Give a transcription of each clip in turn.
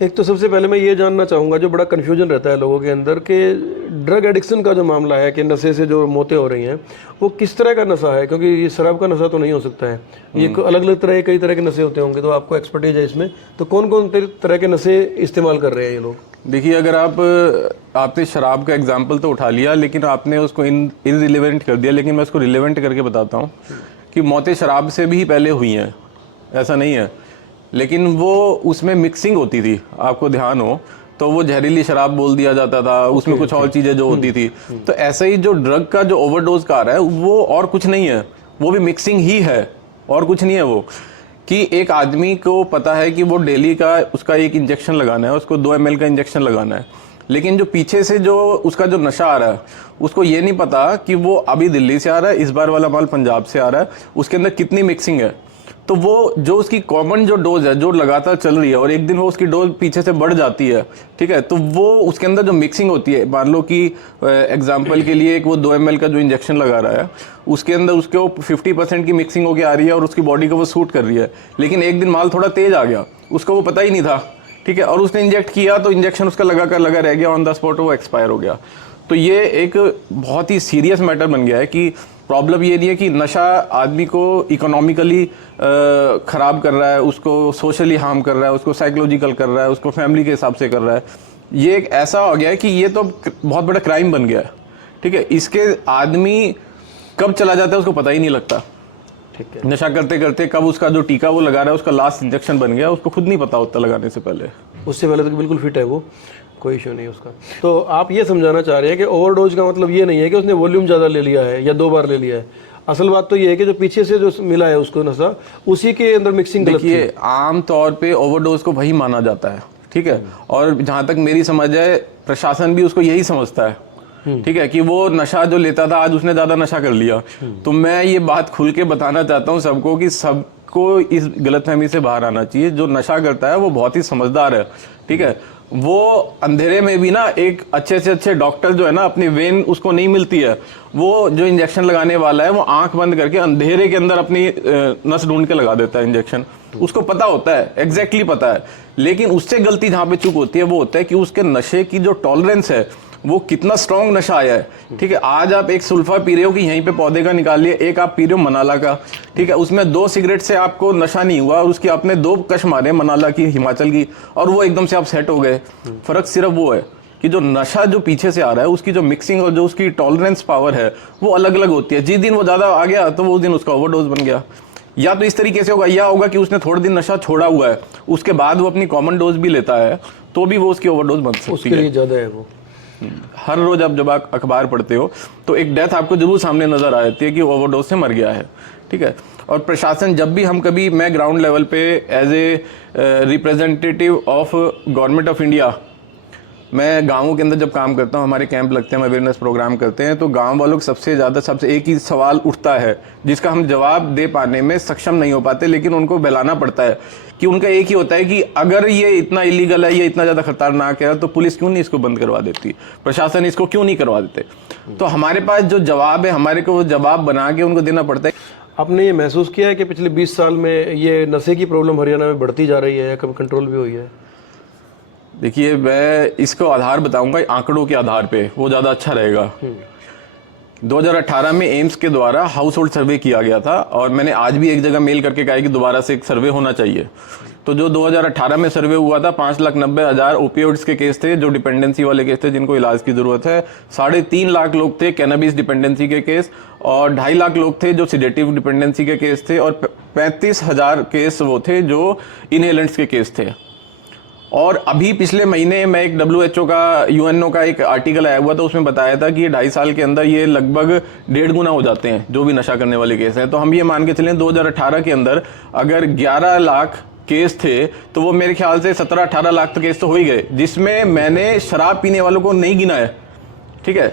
एक तो सबसे पहले मैं ये जानना चाहूँगा, जो बड़ा कन्फ्यूजन रहता है लोगों के अंदर कि ड्रग एडिक्शन का जो मामला है कि नशे से जो मौतें हो रही हैं, वो किस तरह का नशा है? क्योंकि ये शराब का नशा तो नहीं हो सकता है, ये अलग अलग तरह कई तरह के नशे होते होंगे, तो आपको एक्सपर्टीज है इसमें, तो कौन कौन तरह के नशे इस्तेमाल कर रहे हैं ये लोग? देखिए, अगर आपने शराब का एग्जाम्पल तो उठा लिया, लेकिन आपने उसको इनरिलेवेंट कर दिया, लेकिन मैं उसको रिलेवेंट करके बताता हूँ कि मौतें शराब से भी पहले हुई हैं, ऐसा नहीं है, लेकिन वो उसमें मिक्सिंग होती थी, आपको ध्यान हो तो वो जहरीली शराब बोल दिया जाता था, उसमें कुछ और चीज़ें जो होती थी। तो ऐसा ही जो ड्रग का जो ओवरडोज का आ रहा है वो और कुछ नहीं है, वो भी मिक्सिंग ही है और कुछ नहीं है। वो कि एक आदमी को पता है कि वो डेली का उसका एक इंजेक्शन लगाना है, उसको 2 ml का इंजेक्शन लगाना है, लेकिन जो पीछे से जो उसका जो नशा आ रहा है उसको ये नहीं पता कि वो अभी दिल्ली से आ रहा है, इस बार वाला माल पंजाब से आ रहा है, उसके अंदर कितनी मिक्सिंग है। तो वो जो उसकी कॉमन जो डोज है जो लगातार चल रही है और एक दिन वो उसकी डोज पीछे से बढ़ जाती है, ठीक है, तो वो उसके अंदर जो मिक्सिंग होती है, मान लो कि एग्जांपल के लिए एक वो 2 ml का जो इंजेक्शन लगा रहा है उसके अंदर उसके वो 50% की मिक्सिंग होके आ रही है और उसकी बॉडी को वो सूट कर रही है, लेकिन एक दिन माल थोड़ा तेज आ गया, उसको वो पता ही नहीं था, ठीक है, और उसने इंजेक्ट किया तो इंजेक्शन उसका लगा रह गया, ऑन द स्पॉट वो एक्सपायर हो गया। तो ये एक बहुत ही सीरियस मैटर बन गया है कि प्रॉब्लम ये नहीं है कि नशा आदमी को इकोनॉमिकली ख़राब कर रहा है, उसको सोशली हार्म कर रहा है, उसको साइकोलॉजिकल कर रहा है, उसको फैमिली के हिसाब से कर रहा है। ये एक ऐसा हो गया है कि ये तो बहुत बड़ा क्राइम बन गया है, ठीक है, इसके आदमी कब चला जाता है उसको पता ही नहीं लगता, ठीक है, नशा करते करते कब उसका जो टीका वो लगा रहा है उसका लास्ट इंजेक्शन बन गया, उसको खुद नहीं पता होता लगाने से पहले। उससे पहले तो बिल्कुल फिट है वो, कोई इशू नहीं उसका। तो आप ये समझाना चाह रहे हैं कि ओवरडोज का मतलब ये नहीं है कि उसने वॉल्यूम ज़्यादा ले लिया है या 2 बार ले लिया है, असल बात तो ये है कि जो पीछे से जो मिला है उसको नशा, उसी के अंदर मिक्सिंग गलत थी। देखिए, आम तौर पे ओवरडोज को वही माना जाता है, ठीक है, और जहां तक मेरी समझ है प्रशासन भी उसको यही समझता है, ठीक है, कि वो नशा जो लेता था आज उसने ज्यादा नशा कर लिया। तो मैं ये बात खुल के बताना चाहता हूँ सबको कि सबको इस गलतफहमी से बाहर आना चाहिए, जो नशा करता है वो बहुत ही समझदार है, ठीक है, वो अंधेरे में भी ना एक अच्छे से अच्छे डॉक्टर जो है ना, अपनी वेन उसको नहीं मिलती है, वो जो इंजेक्शन लगाने वाला है वो आंख बंद करके अंधेरे के अंदर अपनी नस ढूंढ के लगा देता है इंजेक्शन, उसको पता होता है, एग्जैक्टली पता है, लेकिन उससे गलती जहां पे चूक होती है वो होता है कि उसके नशे की जो टॉलरेंस है वो कितना स्ट्रॉन्ग नशा आया है, ठीक है, आज आप एक सुल्फा पी रहे हो कि यहीं पे पौधे का निकाल लिया, एक आप पी रहे हो मनाला का, ठीक है, उसमें 2 सिगरेट से आपको नशा नहीं हुआ और उसकी आपने 2 कश मारे मनाला की, हिमाचल की, और वो एकदम से आप सेट हो गए। फर्क सिर्फ वो है कि जो नशा जो पीछे से आ रहा है उसकी जो मिक्सिंग और जो उसकी टॉलरेंस पावर है वो अलग अलग होती है। जिस दिन वो ज्यादा आ गया तो वो उस दिन उसका ओवरडोज बन गया, या तो इस तरीके से होगा, या होगा कि उसने थोड़े दिन नशा छोड़ा हुआ है, उसके बाद वो अपनी कॉमन डोज भी लेता है, तो भी वो उसकी ओवरडोज बन सकती है। उसके लिए ज्यादा है वो। हर रोज आप जब आप अखबार पढ़ते हो तो एक डेथ आपको जरूर सामने नजर आ जाती है कि ओवरडोज से मर गया है, ठीक है, और प्रशासन जब भी हम कभी, मैं ग्राउंड लेवल पे as a representative of government of India, मैं गाँवों के अंदर जब काम करता हूँ, हमारे कैंप लगते हैं, अवेयरनेस प्रोग्राम करते हैं, तो गांव वालों को सबसे एक ही सवाल उठता है जिसका हम जवाब दे पाने में सक्षम नहीं हो पाते, लेकिन उनको बहलाना पड़ता है कि उनका एक ही होता है कि अगर ये इतना इलीगल है, ये इतना ज़्यादा खतरनाक है, तो पुलिस क्यों नहीं इसको बंद करवा देती, प्रशासन इसको क्यों नहीं करवा देते। तो हमारे पास जो जवाब है, हमारे को वो जवाब बना के उनको देना पड़ता है। आपने ये महसूस किया है कि पिछले 20 साल में ये नशे की प्रॉब्लम हरियाणा में बढ़ती जा रही है या कभी कंट्रोल भी हुई है? देखिए, मैं इसको आधार बताऊंगा आंकड़ों के आधार पे, वो ज़्यादा अच्छा रहेगा। 2018 में एम्स के द्वारा हाउस होल्ड सर्वे किया गया था और मैंने आज भी एक जगह मेल करके कहा है कि दोबारा से एक सर्वे होना चाहिए। तो जो 2018 में सर्वे हुआ था, 5,90,000 ओपियोइड्स के केस थे, जो डिपेंडेंसी वाले केस थे जिनको इलाज की जरूरत है। 3.5 लाख लोग थे कैनबिस डिपेंडेंसी के केस, और 2.5 लाख लोग थे जो सिडेटिव डिपेंडेंसी के केस थे, और 35,000 केस वो थे जो इनहेलेंट्स के केस थे। और अभी पिछले महीने मैं एक WHO का, UNO का एक आर्टिकल आया हुआ था, उसमें बताया था कि 2.5 साल के अंदर ये लगभग 1.5 गुना हो जाते हैं जो भी नशा करने वाले केस हैं। तो हम ये मान के चलें 2018 के अंदर अगर 11 लाख केस थे तो वो मेरे ख्याल से 17-18 लाख तो केस तो हो ही गए, जिसमें मैंने शराब पीने वालों को नहीं गिना है, ठीक है,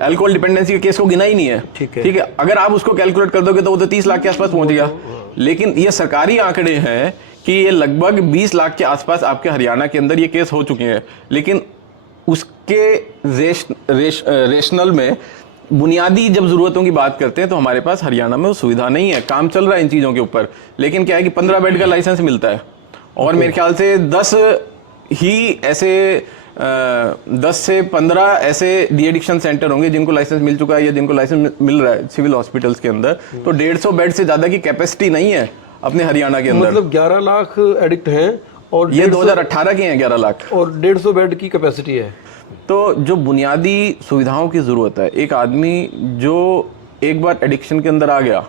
अल्कोहल डिपेंडेंसी के केस को गिना ही नहीं है, ठीक है, अगर आप उसको कैलकुलेट कर दोगे तो वो तो 30 लाख के आसपास पहुंच गया। लेकिन ये सरकारी आंकड़े हैं कि ये लगभग 20 लाख के आसपास आपके हरियाणा के अंदर ये केस हो चुके हैं, लेकिन उसके रेशनल में बुनियादी जब जरूरतों की बात करते हैं तो हमारे पास हरियाणा में वो सुविधा नहीं है। काम चल रहा है इन चीजों के ऊपर, लेकिन क्या है कि 15 बेड का लाइसेंस मिलता है और मेरे ख्याल से 10 ही ऐसे 10 से 15 ऐसे डी एडिक्शन सेंटर होंगे जिनको लाइसेंस मिल चुका है या जिनको लाइसेंस मिल रहा है सिविल हॉस्पिटल्स के अंदर। तो 150 बेड से ज्यादा की कैपेसिटी नहीं है अपने हरियाणा के अंदर। मतलब 11 लाख एडिक्ट हैं और ये 2018 के हैं 11 लाख और 150 बेड की कैपेसिटी है। तो जो बुनियादी सुविधाओं की ज़रूरत है, एक आदमी जो एक बार एडिक्शन के अंदर आ गया,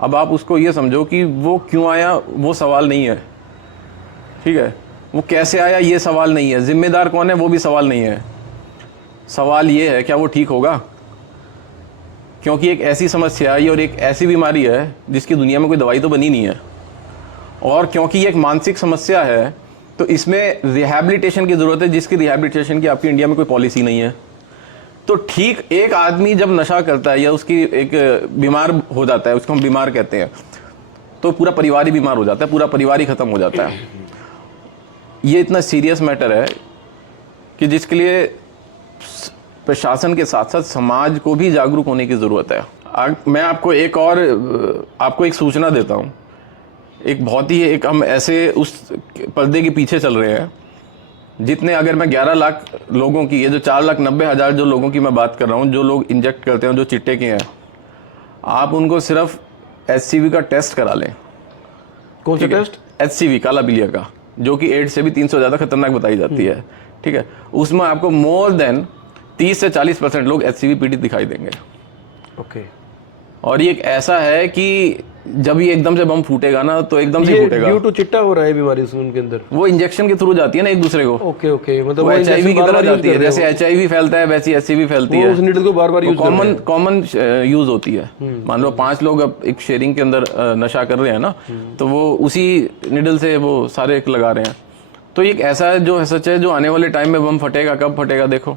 अब आप उसको ये समझो कि वो क्यों आया वो सवाल नहीं है, ठीक है, वो कैसे आया ये सवाल नहीं है, जिम्मेदार कौन है वो भी सवाल नहीं है। सवाल ये है क्या वो ठीक होगा, क्योंकि एक ऐसी समस्या है और एक ऐसी बीमारी है जिसकी दुनिया में कोई दवाई तो बनी नहीं है, और क्योंकि ये एक मानसिक समस्या है तो इसमें रिहैबिलिटेशन की ज़रूरत है, जिसकी रिहैबिलिटेशन की आपकी इंडिया में कोई पॉलिसी नहीं है। तो ठीक एक आदमी जब नशा करता है या उसकी एक बीमार हो जाता है, उसको हम बीमार कहते हैं, तो पूरा परिवार ही बीमार हो जाता है, पूरा परिवार ही ख़त्म हो जाता है। ये इतना सीरियस मैटर है कि जिसके लिए प्रशासन के साथ साथ समाज को भी जागरूक होने की ज़रूरत है। मैं आपको एक सूचना देता हूँ। एक बहुत ही हम ऐसे उस पर्दे के पीछे चल रहे हैं जितने, अगर मैं 11 लाख लोगों की, ये जो 4,90,000 जो लोगों की मैं बात कर रहा हूँ, जो लोग इंजेक्ट करते हैं, जो चिट्टे के हैं, आप उनको सिर्फ HCV का टेस्ट करा लें। कौन सा टेस्ट? HCV, काला पीलिया का, जो कि एड्स से भी 300 ज़्यादा खतरनाक बताई जाती है, ठीक है। उसमें आपको मोर देन 30 से 40% लोग HCV पीड़ित दिखाई देंगे। ओके। और ये एक ऐसा है कि जब ये एकदम से बम फूटेगा ना तो एकदम से फूटेगा। ड्यू टू चिट्टा हो रहा है बीमारी उनके अंदर, वो इंजेक्शन के थ्रू जाती है ना एक दूसरे को। ओके ओके, मतलब वो HIV की तरह जाती है, जैसे HIV फैलता है वैसी HCV फैलती है। उस नीडल को बार बार यूज कॉमन यूज होती है। मान लो 5 लोग अब एक शेयरिंग के अंदर नशा कर रहे हैं ना, तो वो उसी नीडल से वो सारे लगा रहे हैं। तो एक ऐसा है जो सच है, जो आने वाले टाइम में बम फटेगा, कब फटेगा देखो।